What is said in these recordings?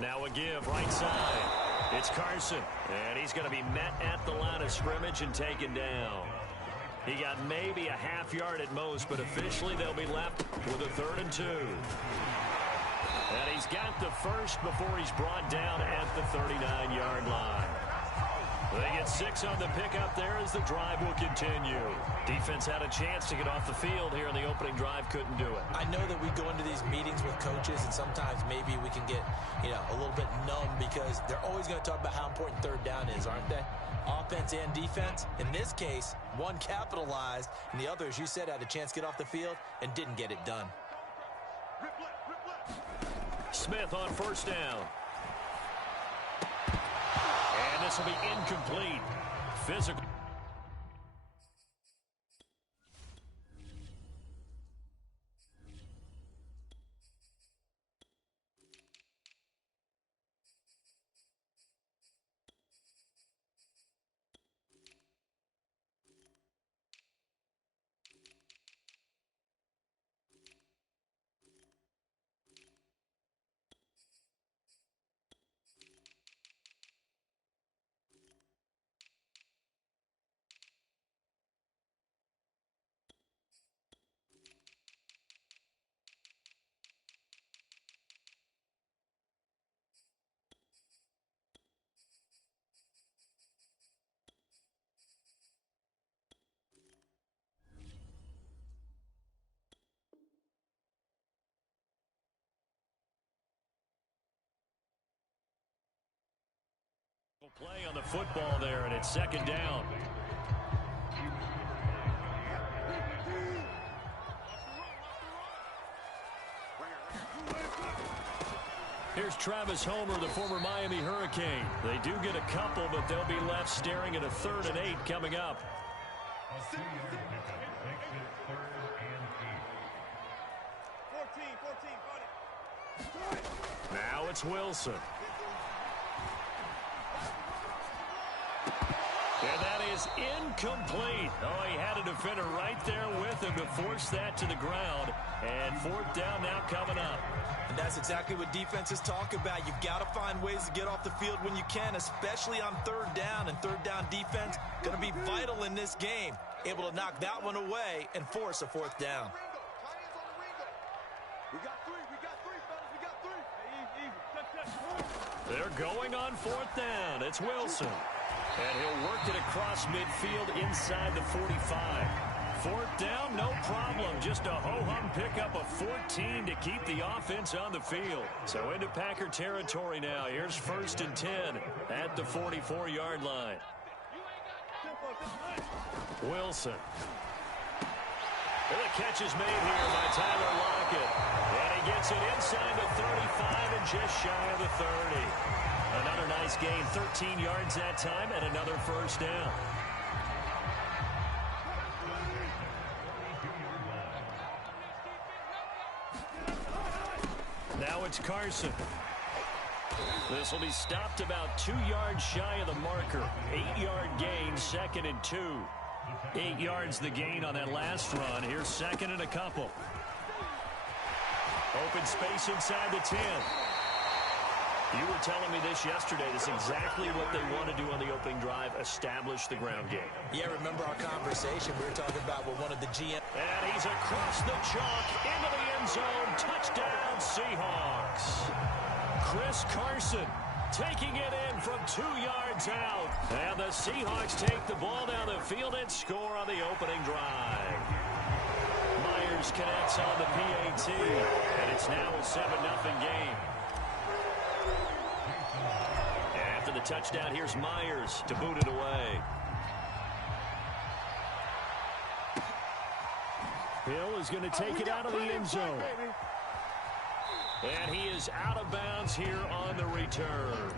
Now a give right side. It's Carson, and he's going to be met at the line of scrimmage and taken down. He got maybe a half yard at most, but officially they'll be left with a 3rd and 2. And he's got the first before he's brought down at the 39-yard line. They get 6 on the pickup there as the drive will continue. Defense had a chance to get off the field here in the opening drive, couldn't do it. I know that we go into these meetings with coaches, and sometimes maybe we can get, a little bit numb because they're always going to talk about how important 3rd down is, aren't they? Offense and defense. In this case, one capitalized, and the other, as you said, had a chance to get off the field and didn't get it done. Smith on 1st down. And this will be incomplete. Physical. Play on the football there, and it's 2nd down. Here's Travis Homer, the former Miami Hurricane. They do get a couple, but they'll be left staring at a 3rd and 8 coming up. Now it's Wilson. And that is incomplete. Oh, he had a defender right there with him to force that to the ground. And 4th down now coming up. And that's exactly what defenses talk about. You've got to find ways to get off the field when you can, especially on 3rd down. And 3rd down defense going to be vital in this game. Able to knock that one away and force a 4th down. We got three, fellas. We got 3. They're going on 4th down. It's Wilson. And he'll work it across midfield inside the 45. 4th down, no problem. Just a ho-hum pickup of 14 to keep the offense on the field. So into Packer territory now. Here's 1st and 10 at the 44-yard line. Wilson. Well, the catch is made here by Tyler Lockett. And he gets it inside the 35 and just shy of the 30. Another nice gain, 13 yards that time, and another 1st down. Now it's Carson. This will be stopped about 2 yards shy of the marker. 8-yard gain, 2nd and 2. 8 yards the gain on that last run. Here's 2nd and a couple. Open space inside the 10. You were telling me this yesterday. This is exactly what they want to do on the opening drive, establish the ground game. Yeah, remember our conversation. We were talking about what one of the GM. And he's across the chalk into the end zone. Touchdown, Seahawks. Chris Carson taking it in from 2 yards out. And the Seahawks take the ball down the field and score on the opening drive. Myers connects on the PAT. And it's now a 7-0 game. After the touchdown, here's Myers to boot it away. Hill is going to take it out of the end zone. And he is out of bounds here on the return.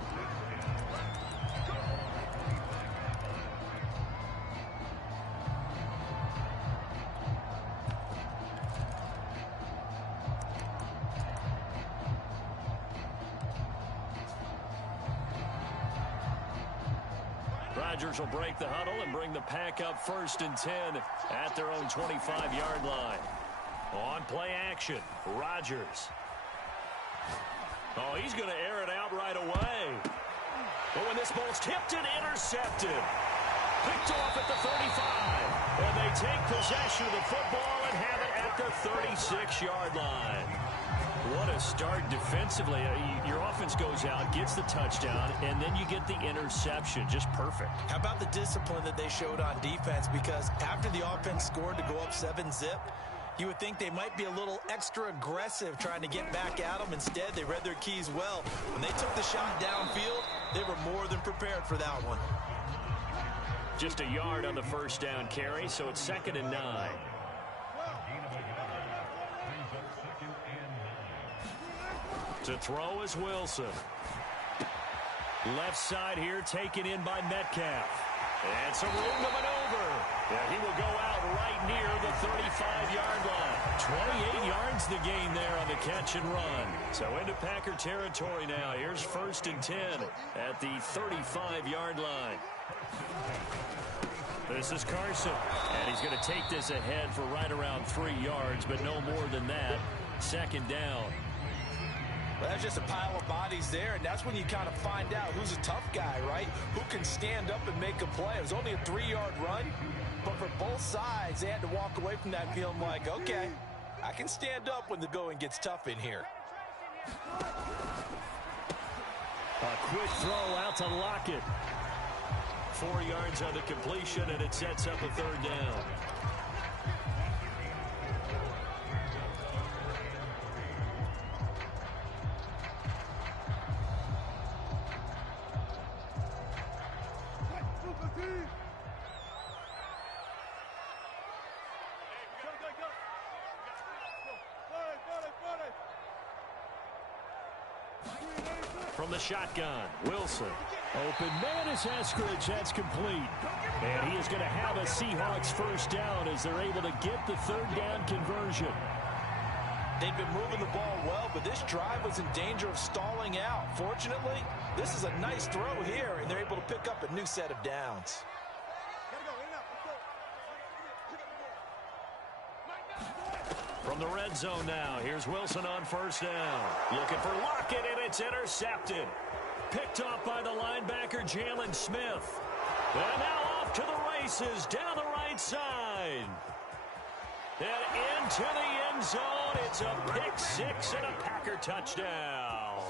Rodgers will break the huddle and bring the Pack up 1st and 10 at their own 25-yard line. On play action, Rodgers. Oh, he's going to air it out right away. But when this ball's tipped and intercepted, picked off at the 35. And they take possession of the football and have it at the 36-yard line. What a start defensively. Your offense goes out, gets the touchdown, and then you get the interception. Just perfect. How about the discipline that they showed on defense? Because after the offense scored to go up 7-zip, you would think they might be a little extra aggressive trying to get back at them. Instead, they read their keys well. When they took the shot downfield, they were more than prepared for that one. Just a yard on the first down carry, so it's 2nd and 9. To throw is Wilson. Left side here taken in by Metcalf. And some room to maneuver. Yeah, he will go out right near the 35-yard line. 28 yards the gain there on the catch and run. So into Packer territory now. Here's 1st and 10 at the 35-yard line. This is Carson. And he's going to take this ahead for right around 3 yards, but no more than that. 2nd down. Well, that's just a pile of bodies there, and that's when you kind of find out who's a tough guy, right? Who can stand up and make a play. It was only a 3-yard run, but for both sides, they had to walk away from that feeling like, okay, I can stand up when the going gets tough in here. A quick throw out to Lockett. 4 yards on the completion, and it sets up a 3rd down. From the shotgun, Wilson. Open man is Eskridge. That's complete. And he is going to have a Seahawks first down as they're able to get the 3rd down conversion. They've been moving the ball well, but this drive was in danger of stalling out. Fortunately, this is a nice throw here, and they're able to pick up a new set of downs. From the red zone now, here's Wilson on 1st down. Looking for Lockett, and it's intercepted. Picked off by the linebacker, Jalen Smith. And now off to the races, down the right side. And into the end zone, it's a pick 6 and a Packer touchdown.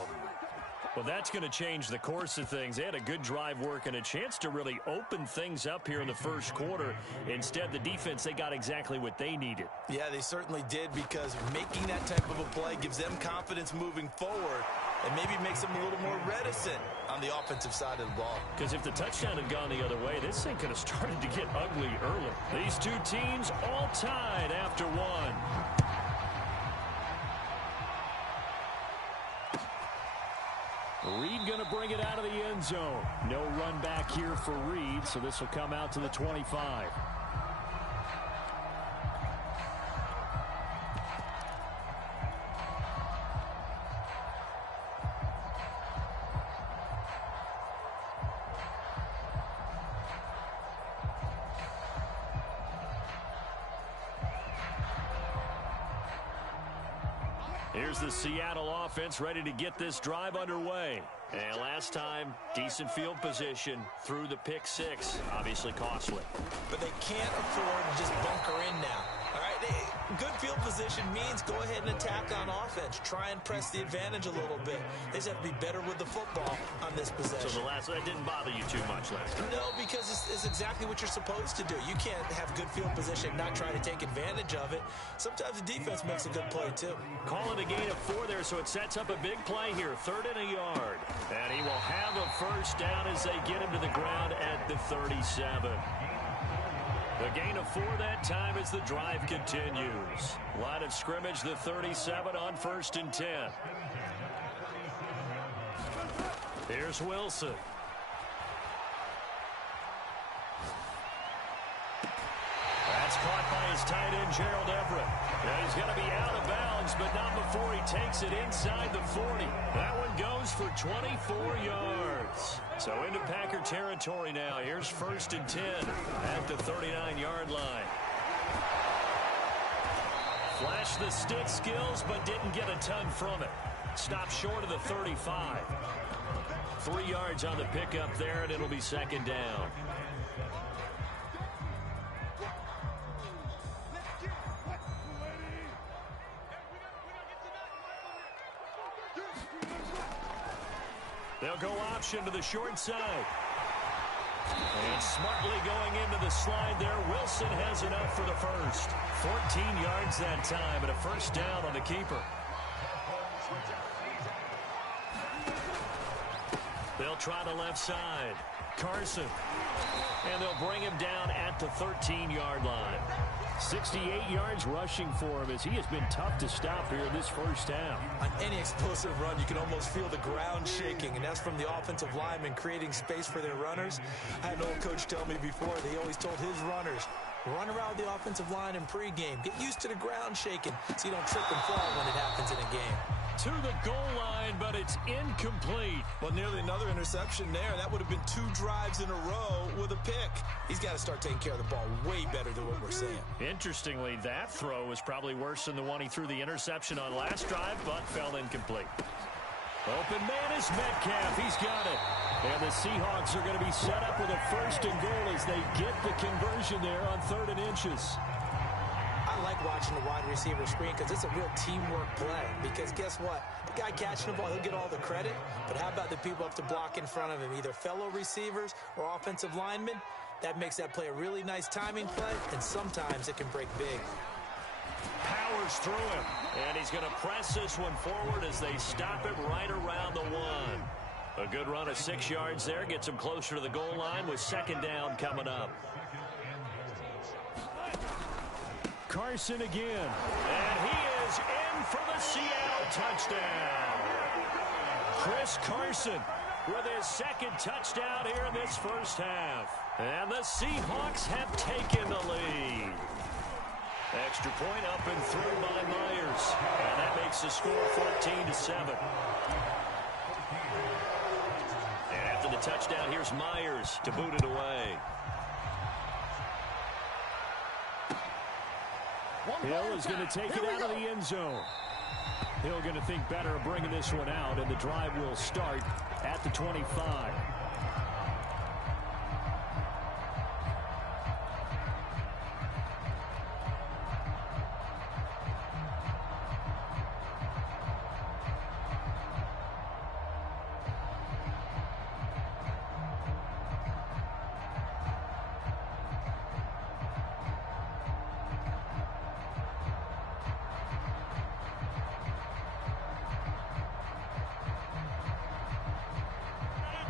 Well, that's going to change the course of things. They had a good drive work and a chance to really open things up here in the first quarter. Instead, the defense, they got exactly what they needed. Yeah, they certainly did, because making that type of a play gives them confidence moving forward and maybe makes them a little more reticent on the offensive side of the ball. Because if the touchdown had gone the other way, this thing could have started to get ugly early. These two teams all tied after one. Reed going to bring it out of the end zone. No run back here for Reed, so this will come out to the 25. Here's the Seattle offense ready to get this drive underway. And last time, decent field position through the pick 6. Obviously costly. But they can't afford to just bunker in now. All right, good field position means go ahead and attack on offense. Try and press the advantage a little bit. They just have to be better with the football on this possession. So that didn't bother you too much last time? No, because it's exactly what you're supposed to do. You can't have good field position and not try to take advantage of it. Sometimes the defense makes a good play, too. Calling a gain of 4 there, so it sets up a big play here. 3rd and a yard. And he will have a first down as they get him to the ground at the 37. The gain of 4 that time as the drive continues. Line of scrimmage, the 37 on 1st and 10. Here's Wilson. That's caught by his tight end, Gerald Everett. Now he's going to be out of bounds, but not before he takes it inside the 40. That one goes for 24 yards. So into Packer territory now. Here's 1st and 10 at the 39-yard line. Flashed the stick skills, but didn't get a ton from it. Stopped short of the 35. 3 yards on the pickup there, and it'll be second down. They'll go option to the short side. And smartly going into the slide there. Wilson has enough for the first. 14 yards that time, and a first down on the keeper. They'll try the left side. Carson. And they'll bring him down at the 13-yard line. 68 yards rushing for him as he has been tough to stop here in this first half. On any explosive run, you can almost feel the ground shaking, and that's from the offensive linemen creating space for their runners. I had an old coach tell me before, they always told his runners, run around the offensive line in pregame. Get used to the ground shaking so you don't trip and fall when it happens in a game. To the goal line, but it's incomplete. Well, nearly another interception there. That would have been 2 drives in a row with a pick. He's got to start taking care of the ball way better than what we're seeing. Interestingly, that throw was probably worse than the one he threw the interception on last drive, but fell incomplete. Open man is Metcalf. He's got it. And the Seahawks are going to be set up with a first and goal as they get the conversion there on 3rd and inches. I like watching the wide receiver screen because it's a real teamwork play. Because guess what? The guy catching the ball, he'll get all the credit. But how about the people up to block in front of him, either fellow receivers or offensive linemen? That makes that play a really nice timing play, and sometimes it can break big. Powers through him, and he's going to press this one forward as they stop it right around the 1. A good run of 6 yards there gets him closer to the goal line with second down coming up. Carson again, and he is in for the Seattle touchdown. Chris Carson with his second touchdown here in this first half. And the Seahawks have taken the lead. Extra point up and through by Myers. And that makes the score 14-7. And after the touchdown, here's Myers to boot it away. Hill is going to take it out of the end zone. Hill going to think better of bringing this one out, and the drive will start at the 25.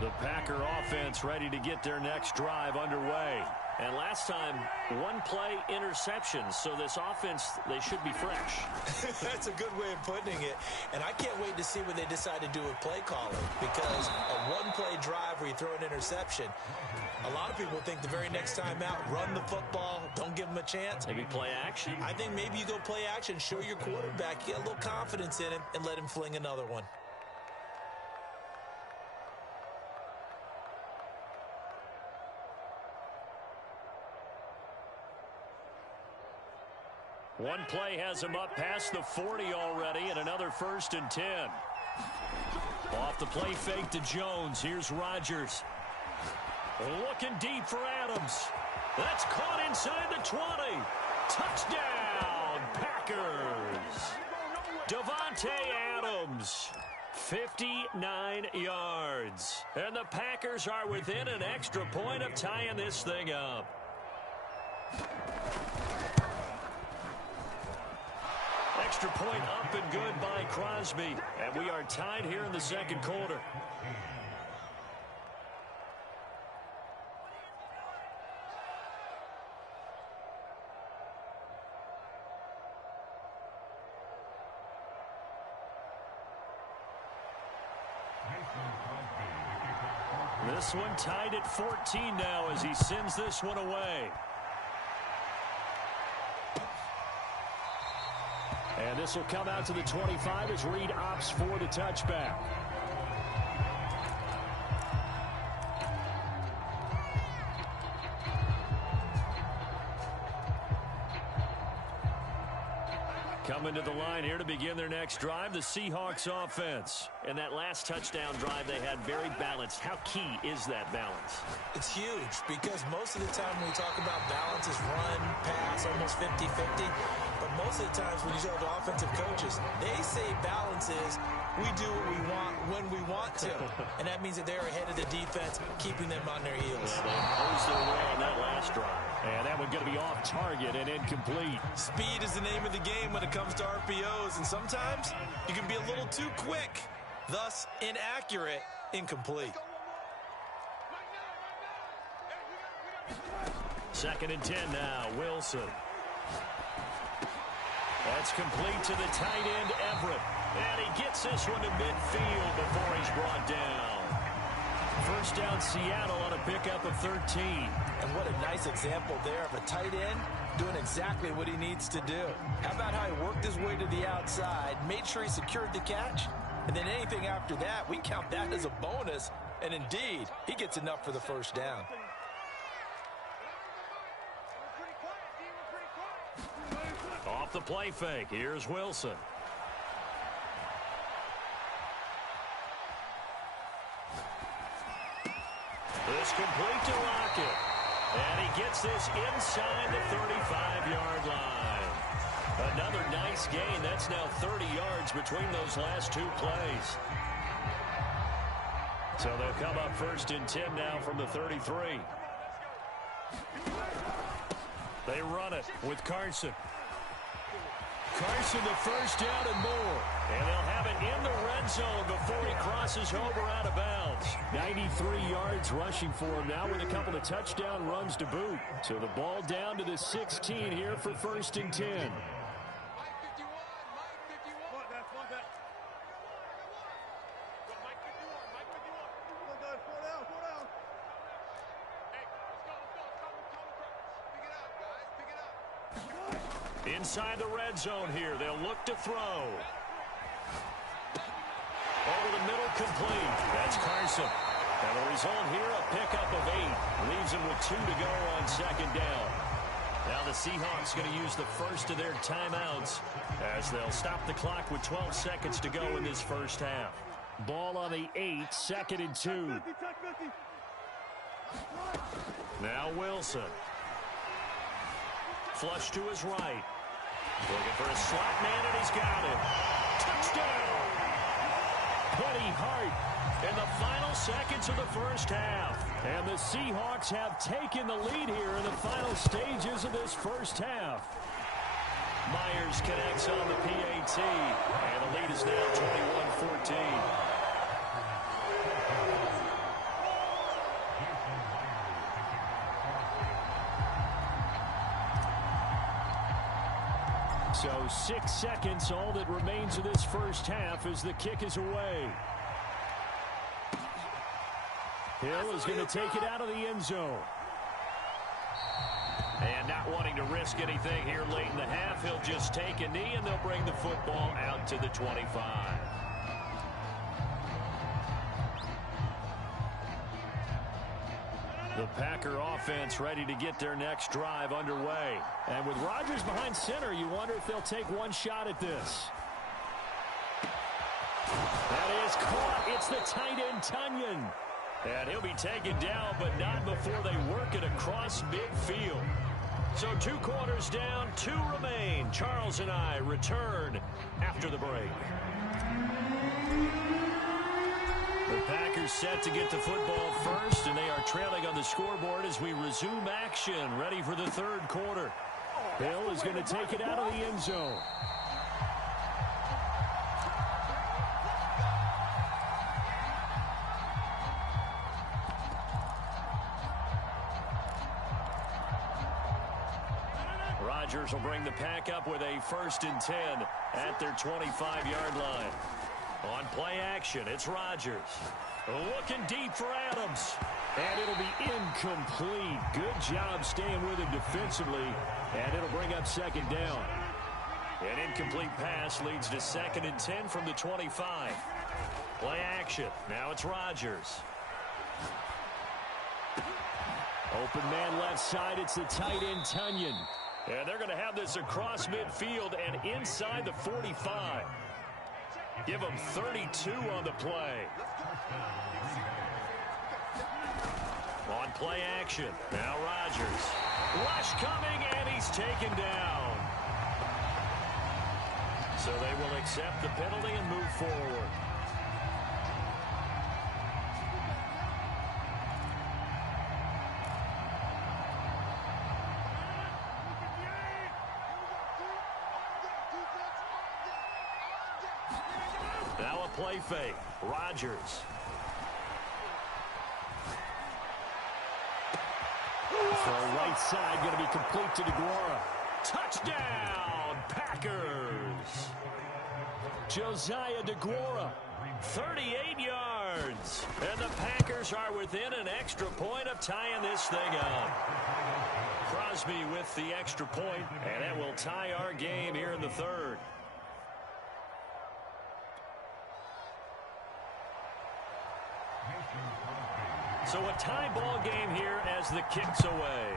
The Packer offense ready to get their next drive underway. And last time, 1-play interceptions. So this offense, they should be fresh. That's a good way of putting it. And I can't wait to see what they decide to do with play calling. Because a 1-play drive where you throw an interception, a lot of people think the very next time out, run the football, don't give them a chance. Maybe play action. I think maybe you go play action, show your quarterback, get a little confidence in him, and let him fling another one. One play has him up past the 40 already, and another 1st and 10. Off the play fake to Jones. Here's Rodgers. Looking deep for Adams. That's caught inside the 20. Touchdown, Packers. Davante Adams, 59 yards. And the Packers are within an extra point of tying this thing up. Extra point up and good by Crosby. And we are tied here in the second quarter. This one tied at 14 now as he sends this one away. And this will come out to the 25 as Reed opts for the touchback. coming to the line here to begin their next drive, the Seahawks offense. And that last touchdown drive they had very balanced. How key is that balance? It's huge because most of the time when we talk about balance is run, pass, almost 50-50. But most of the times when you talk to offensive coaches, they say balance is we do what we want when we want to. And that means that they're ahead of the defense, keeping them on their heels. Yeah, they imposed their will on that last drive. And that one going to be off target and incomplete. Speed is the name of the game when it comes to RPOs, and sometimes you can be a little too quick, thus inaccurate, incomplete. 2nd and 10 now, Wilson. That's complete to the tight end, Everett. And he gets this one to midfield before he's brought down. First down, Seattle on a pickup of 13. And what a nice example there of a tight end doing exactly what he needs to do. How about how he worked his way to the outside, made sure he secured the catch, and then anything after that, we count that as a bonus. And indeed, he gets enough for the first down. Off the play fake, here's Wilson. This complete to Lockett. And he gets this inside the 35-yard line. Another nice gain. That's now 30 yards between those last two plays. So they'll come up 1st and 10 now from the 33. They run it with Carson. Carson, the first down and more. And they'll have it in the red zone before he crosses over out of bounds. 93 yards rushing for him now with a couple of touchdown runs to boot. So the ball down to the 16 here for 1st and 10. Inside the red zone here. They'll look to throw. Over the middle, complete. That's Carson. And the result here, a pickup of 8. Leaves him with 2 to go on 2nd down. Now the Seahawks going to use the first of their timeouts as they'll stop the clock with 12 seconds to go in this first half. Ball on the 8, 2nd and 2. Now Wilson. Flush to his right. Looking for a slot man, and he's got it. Touchdown! Penny Hart in the final seconds of the first half. And the Seahawks have taken the lead here in the final stages of this first half. Myers connects on the PAT, and the lead is now 21-14. So 6 seconds, all that remains of this first half as the kick is away. Hill is going to take it out of the end zone. And not wanting to risk anything here late in the half, he'll just take a knee and they'll bring the football out to the 25. The Packer offense ready to get their next drive underway. And with Rodgers behind center, you wonder if they'll take one shot at this. That is caught. It's the tight end, Tunyon. And he'll be taken down, but not before they work it across midfield. So 2 quarters down, 2 remain. Charles and I return after the break. The Packers set to get the football first, and they are trailing on the scoreboard as we resume action, ready for the 3rd quarter. Hill is going to take it out of the end zone. Rodgers will bring the Pack up with a 1st and 10 at their 25-yard line. On play action, it's Rodgers. Looking deep for Adams. And it'll be incomplete. Good job staying with him defensively. And it'll bring up 2nd down. An incomplete pass leads to 2nd and 10 from the 25. Play action. Now it's Rodgers. Open man left side. It's the tight end, Tunyon. And they're going to have this across midfield and inside the 45. Give them 32 on the play. On play action. Now Rodgers. Rush coming, and he's taken down. So they will accept the penalty and move forward. Now a play fake. Rodgers. Throw right side, going to be complete to DeGuara. Touchdown, Packers. Josiah DeGuara, 38 yards. And the Packers are within an extra point of tying this thing up. Crosby with the extra point, and that will tie our game here in the third. So a tie ball game here as the kick's away.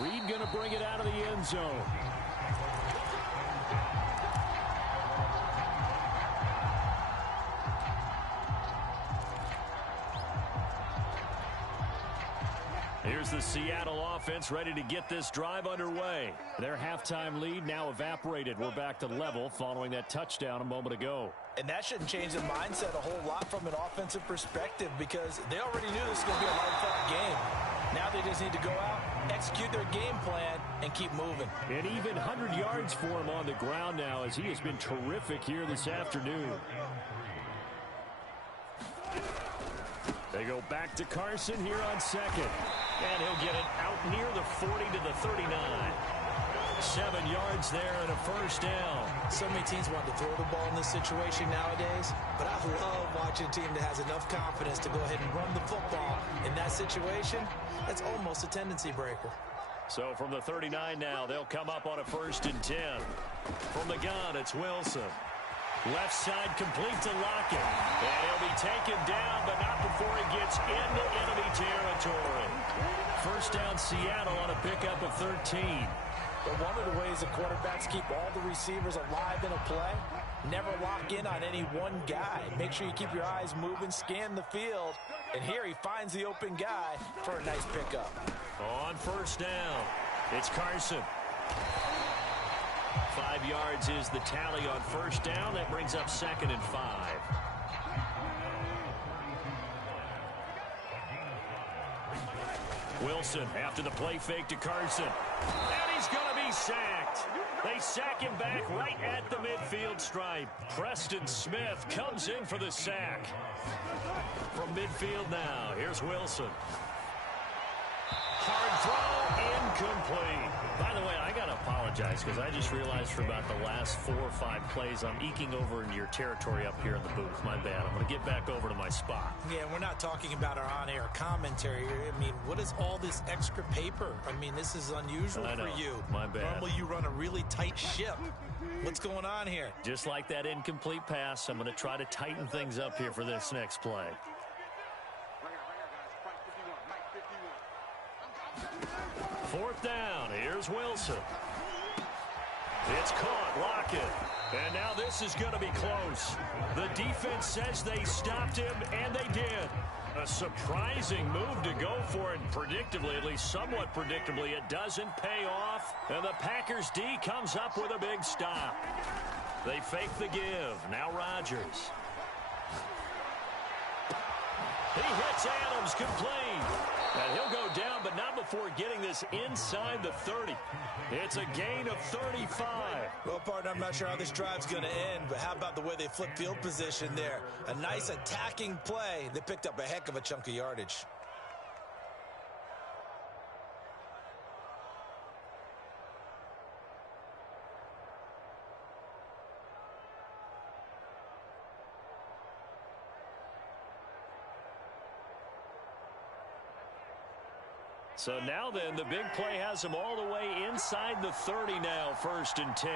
Reed going to bring it out of the end zone. Here's the Seattle offense ready to get this drive underway. Their halftime lead now evaporated. We're back to level following that touchdown a moment ago. And that shouldn't change the mindset a whole lot from an offensive perspective because they already knew this was going to be a hard-fought game. Now they just need to go out, execute their game plan, and keep moving. And even 100 yards for him on the ground now as he has been terrific here this afternoon. They go back to Carson here on second. And he'll get it out near the 40 to the 39. 7 yards there and a first down. So many teams want to throw the ball in this situation nowadays, but I love watching a team that has enough confidence to go ahead and run the football in that situation. That's almost a tendency breaker. So from the 39 now, they'll come up on a 1st and 10. From the gun, it's Wilson. Left side complete to Lockett. And he'll be taken down, but not before he gets into enemy territory. First down Seattle on a pickup of 13. But one of the ways the quarterbacks keep all the receivers alive in a play, never lock in on any one guy. Make sure you keep your eyes moving, scan the field. And here he finds the open guy for a nice pickup. On first down, it's Carson. 5 yards is the tally on first down. That brings up 2nd and 5. Wilson after the play fake to Carson. And he's going to be sacked. They sack him back right at the midfield stripe. Preston Smith comes in for the sack. From midfield now, here's Wilson. Hard throw, incomplete. By the way, I got to apologize because I just realized for about the last 4 or 5 plays, I'm eking over into your territory up here in the booth. My bad. I'm going to get back over to my spot. Yeah, we're not talking about our on-air commentary here. I mean, what is all this extra paper? I mean, this is unusual for you. My bad. Normally you run a really tight ship. What's going on here? Just like that incomplete pass, I'm going to try to tighten things up here for this next play. Fourth down, here's Wilson. It's caught, Lockett. And now this is going to be close. The defense says they stopped him, and they did. A surprising move to go for it. Predictably, at least somewhat predictably, it doesn't pay off. And the Packers D comes up with a big stop. They fake the give. Now Rodgers. He hits Adams complete. And he'll go down, but not before getting this inside the 30. It's a gain of 35. Well, partner, I'm not sure how this drive's going to end, but how about the way they flip field position there? A nice attacking play. They picked up a heck of a chunk of yardage. So now then, the big play has them all the way inside the 30 now, 1st and 10.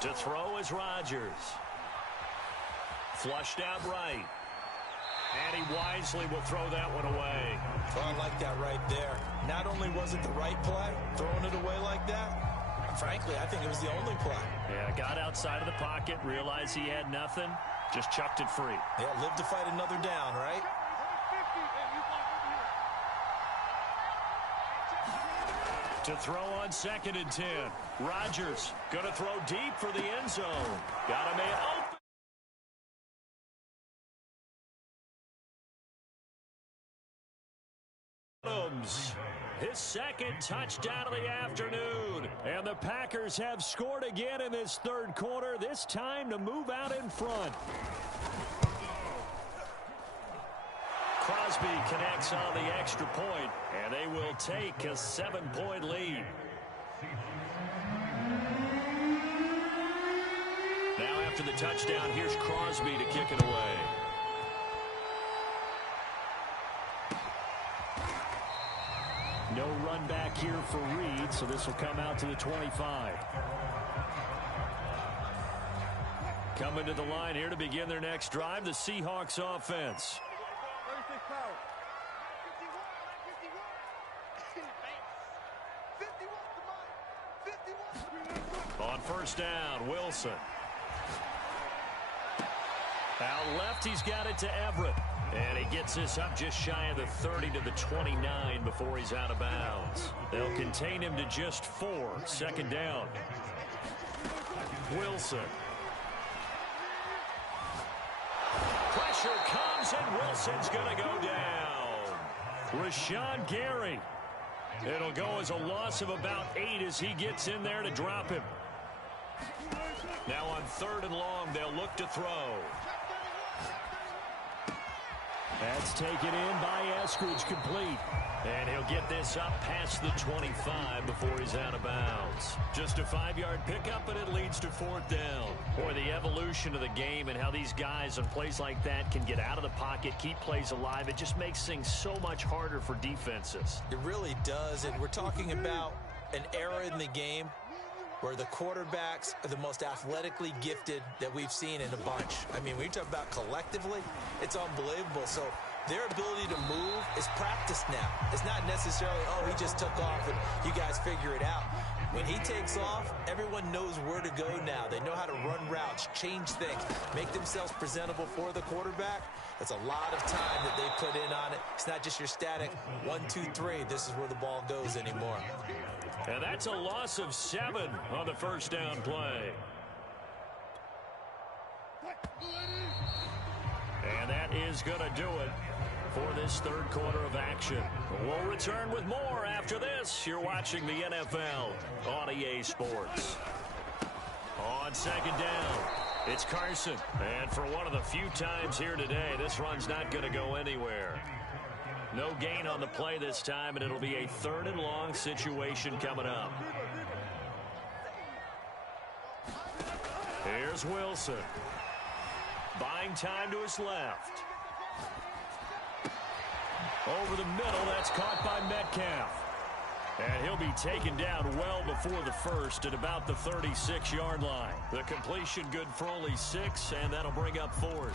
To throw is Rodgers. Flushed out right. And he wisely will throw that one away. Well, I like that right there. Not only was it the right play, throwing it away like that, frankly, I think it was the only play. Yeah, got outside of the pocket, realized he had nothing, just chucked it free. Yeah, live to fight another down, right? To throw on 2nd and 10. Rodgers going to throw deep for the end zone. Got a man open. His second touchdown of the afternoon. And the Packers have scored again in this third quarter, this time to move out in front. Crosby connects on the extra point, and they will take a 7-point lead. Now after the touchdown, here's Crosby to kick it away. No run back here for Reed, so this will come out to the 25. Coming to the line here to begin their next drive, the Seahawks offense. On first down, Wilson. Out left, he's got it to Everett. And he gets this up just shy of the 30 to the 29 before he's out of bounds. They'll contain him to just 4. 2nd down. Wilson. Pressure comes, and Wilson's going to go down. Rashawn Gary. It'll go as a loss of about 8 as he gets in there to drop him. Now on 3rd and long, they'll look to throw. That's taken in by Eskridge, complete. And he'll get this up past the 25 before he's out of bounds. Just a 5-yard pickup, and it leads to 4th down. Boy, the evolution of the game and how these guys on plays like that can get out of the pocket, keep plays alive, it just makes things so much harder for defenses. It really does, and we're talking about an era in the game where the quarterbacks are the most athletically gifted that we've seen in a bunch. I mean, when you talk about collectively, it's unbelievable. So their ability to move is practiced now. It's not necessarily, oh, he just took off and you guys figure it out. When he takes off, everyone knows where to go now. They know how to run routes, change things, make themselves presentable for the quarterback. That's a lot of time that they put in on it. It's not just your static 1, 2, 3. This is where the ball goes anymore. And that's a loss of 7 on the first down play. And that is going to do it for this third quarter of action. We'll return with more after this. You're watching the NFL on EA Sports. On 2nd down, it's Carson. And for one of the few times here today, this run's not going to go anywhere. No gain on the play this time, and it'll be a 3rd and long situation coming up. Here's Wilson. Buying time to his left. Over the middle, that's caught by Metcalf. And he'll be taken down well before the first at about the 36-yard line. The completion good for only 6, and that'll bring up 4th.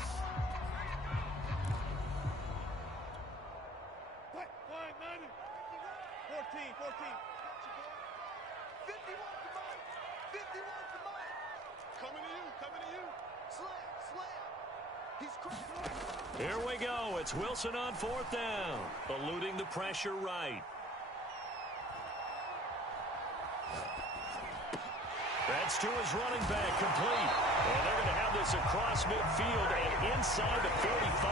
Here we go. It's Wilson on 4th down. Eluding the pressure right. That's to his running back, complete. And they're going to have this across midfield and inside the 45.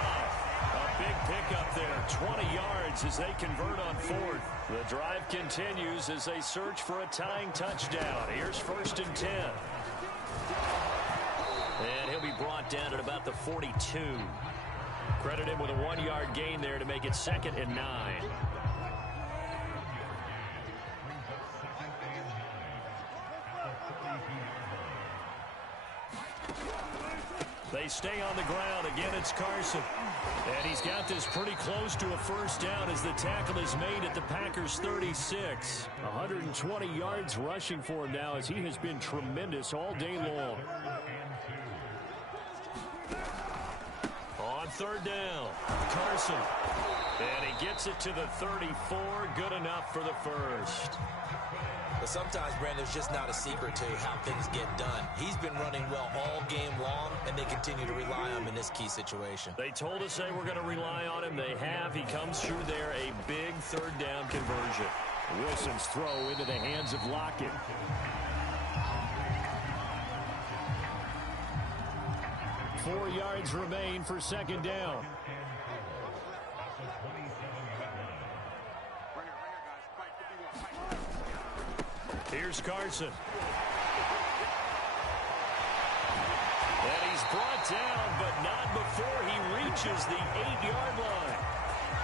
A big pickup there, 20 yards as they convert on 4th. The drive continues as they search for a tying touchdown. Here's 1st and 10. And he'll be brought down at about the 42. Credit him with a 1-yard gain there to make it 2nd and 9. They stay on the ground. Again, it's Carson. And he's got this pretty close to a first down as the tackle is made at the Packers' 36. 120 yards rushing for him now as he has been tremendous all day long. On third down. Carson. And he gets it to the 34. Good enough for the first. But sometimes, Brandon, there's just not a secret to how things get done. He's been running well all game long, and they continue to rely on him in this key situation. They told us they were going to rely on him. They have. He comes through there, a big third down conversion. Wilson's throw into the hands of Lockett. Four yards remain for second down. Here's Carson. And he's brought down, but not before he reaches the 8-yard line.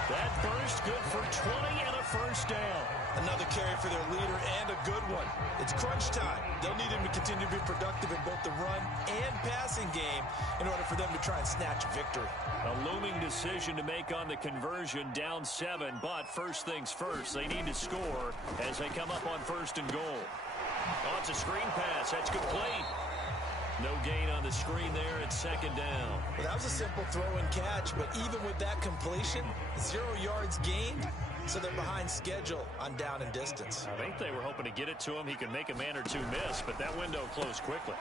That burst good for 20 and a first down. Another carry for their leader and a good one. It's crunch time. They'll need him to continue to be productive in both the run and passing game in order for them to try and snatch victory. A looming decision to make on the conversion, down 7, but first things first, they need to score as they come up on first and goal. Oh, it's a screen pass. That's complete. No gain on the screen there at second down. Well, that was a simple throw and catch, but even with that completion, 0 yards gained, so they're behind schedule on down and distance. I think they were hoping to get it to him. He could make a man or two miss, but that window closed quickly.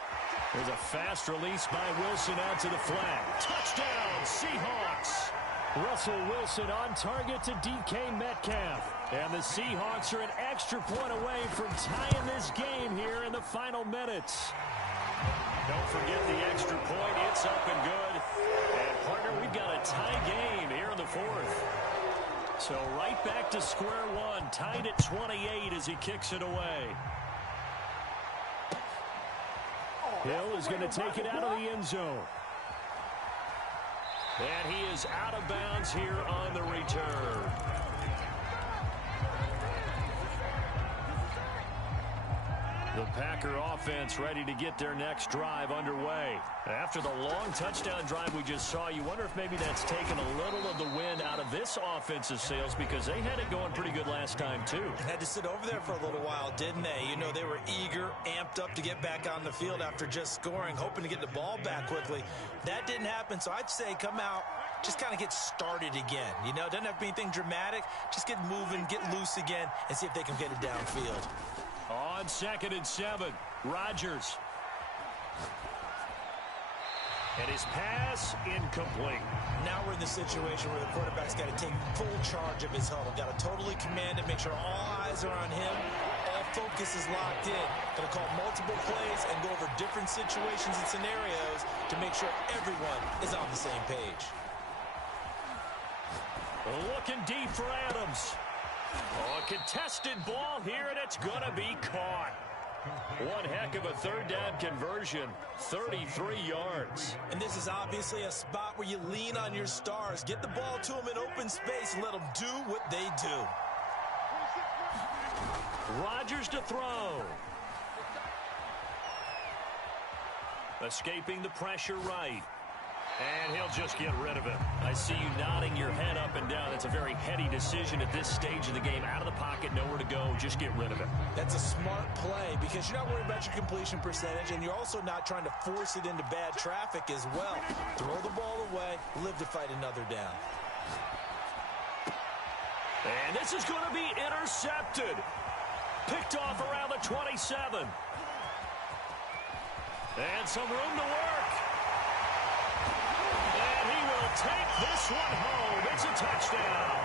There's a fast release by Wilson out to the flat. Touchdown, Seahawks! Russell Wilson on target to DK Metcalf. And the Seahawks are an extra point away from tying this game here in the final minutes. Don't forget the extra point. It's up and good. And, partner, we've got a tie game here in the fourth. So right back to square one. Tied at 28 as he kicks it away. Hill is going to take it out of the end zone. And he is out of bounds here on the return. The Packer offense ready to get their next drive underway. After the long touchdown drive we just saw, you wonder if maybe that's taken a little of the wind out of this offensive sails because they had it going pretty good last time, too. Had to sit over there for a little while, didn't they? You know, they were eager, amped up to get back on the field after just scoring, hoping to get the ball back quickly. That didn't happen, so I'd say come out, just kind of get started again. You know, doesn't have to be anything dramatic. Just get moving, get loose again, and see if they can get it downfield. On 2nd and 7, Rodgers. And his pass incomplete. Now we're in the situation where the quarterback's got to take full charge of his huddle. Got to totally command it, make sure all eyes are on him. All focus is locked in. Going to call multiple plays and go over different situations and scenarios to make sure everyone is on the same page. Looking deep for Adams. Oh, a contested ball here, and it's going to be caught. One heck of a third down conversion, 33 yards. And this is obviously a spot where you lean on your stars. Get the ball to them in open space and let them do what they do. Rodgers to throw. Escaping the pressure right. And he'll just get rid of it. I see you nodding your head up and down. That's a very heady decision at this stage of the game. Out of the pocket, nowhere to go. Just get rid of it. That's a smart play because you're not worried about your completion percentage, and you're also not trying to force it into bad traffic as well. Throw the ball away, live to fight another down. And this is going to be intercepted. Picked off around the 27. And some room to work. Take this one home. It's a touchdown.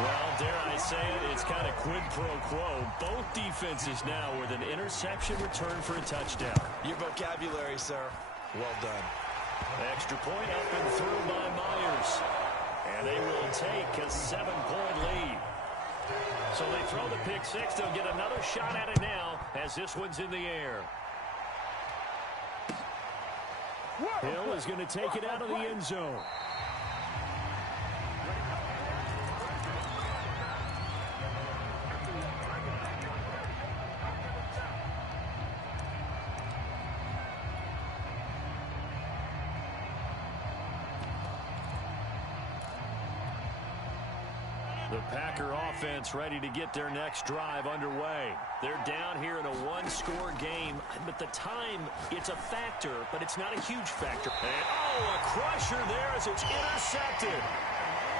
Well, dare I say it, it's kind of quid pro quo. Both defenses now with an interception return for a touchdown. Your vocabulary, sir. Well done. Extra point up and through by Myers. And they will take a 7-point lead. So they throw the pick six. They'll get another shot at it now as this one's in the air. Hill is going to take it out of the end zone. The Packer offense ready to get their next drive underway. They're down here in a 1-7 one-score game, but the time, it's a factor, but it's not a huge factor. And, oh, a crusher there as it's intercepted.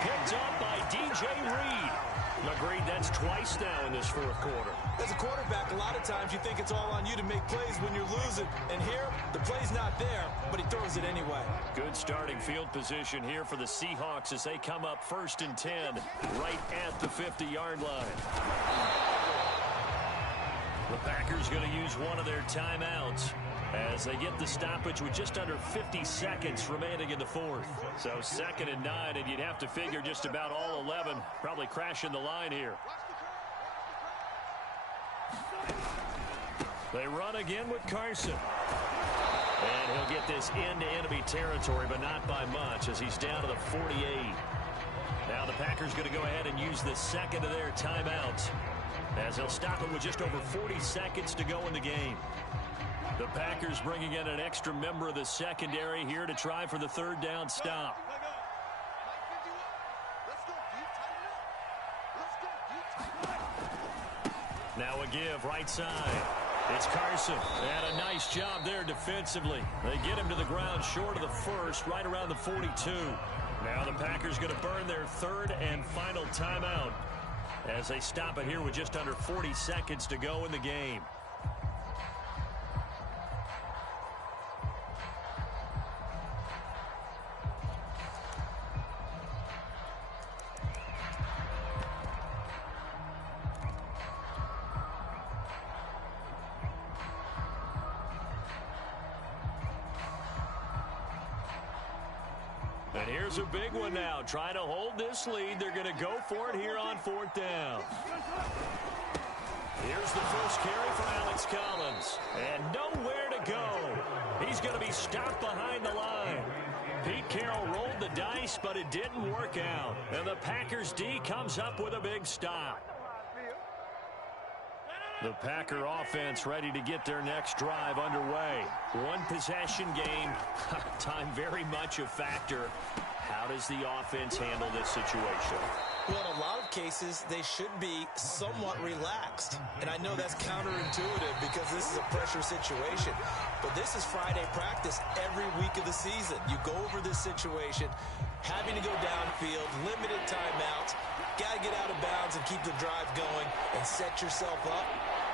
Picked up by DJ Reed. Agreed, that's twice now in this fourth quarter. As a quarterback, a lot of times you think it's all on you to make plays when you're losing. And here, the play's not there, but he throws it anyway. Good starting field position here for the Seahawks as they come up 1st and 10 right at the 50-yard line. The Packers going to use one of their timeouts as they get the stoppage with just under 50 seconds remaining in the fourth. So 2nd and 9, and you'd have to figure just about all 11 probably crashing the line here. They run again with Carson. And he'll get this into enemy territory, but not by much as he's down to the 48. Now the Packers going to go ahead and use the second of their timeouts as they'll stop it with just over 40 seconds to go in the game. The Packers bringing in an extra member of the secondary here to try for the 3rd down stop. Now a give right side. It's Carson. And a nice job there defensively. They get him to the ground short of the first, right around the 42. Now the Packers going to burn their 3rd and final timeout as they stop it here with just under 40 seconds to go in the game. And here's a big one now. Trying to hold this lead. They're going to go for it here on 4th down. Here's the first carry for Alex Collins. And nowhere to go. He's going to be stopped behind the line. Pete Carroll rolled the dice, but it didn't work out. And the Packers D comes up with a big stop. The Packer offense ready to get their next drive underway. One possession game. Time very much a factor. How does the offense handle this situation? Well, in a lot of cases, they should be somewhat relaxed. And I know that's counterintuitive because this is a pressure situation. But this is Friday practice every week of the season. You go over this situation, having to go downfield, limited timeouts, got to get out of bounds and keep the drive going and set yourself up.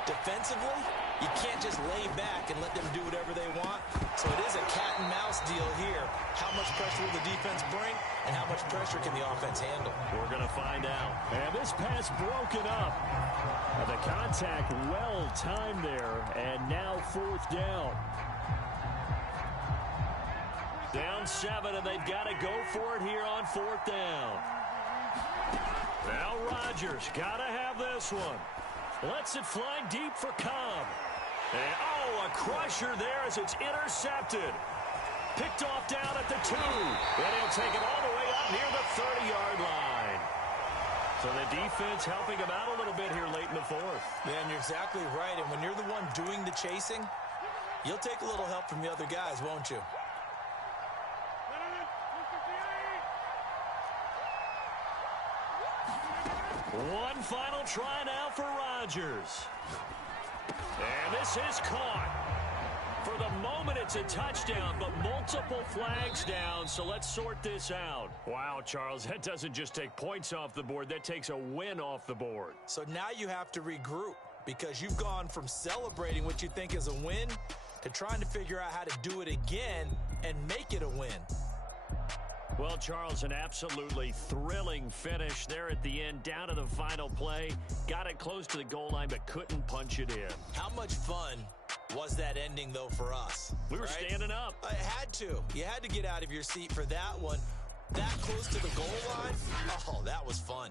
Defensively, you can't just lay back and let them do whatever they want. So it is a cat and mouse deal here. How much pressure will the defense bring, and how much pressure can the offense handle? We're going to find out. And this pass broken up. The contact well timed there, and now 4th down. Down 7, and they've got to go for it here on 4th down. Now Rodgers got to have this one. Lets it fly deep for Cobb. And, oh, a crusher there as it's intercepted. Picked off down at the 2. And he'll take it all the way up near the 30-yard line. So the defense helping him out a little bit here late in the 4th. Yeah, and you're exactly right. And when you're the one doing the chasing, you'll take a little help from the other guys, won't you? One final try now for Rodgers. And this is caught. For the moment, it's a touchdown, but multiple flags down, so let's sort this out. Wow, Charles, that doesn't just take points off the board. That takes a win off the board. So now you have to regroup because you've gone from celebrating what you think is a win to trying to figure out how to do it again and make it a win. Well, Charles, an absolutely thrilling finish there at the end, down to the final play. Got it close to the goal line, but couldn't punch it in. How much fun was that ending, though, for us? We were standing up. I had to. You had to get out of your seat for that one. That close to the goal line? Oh, that was fun.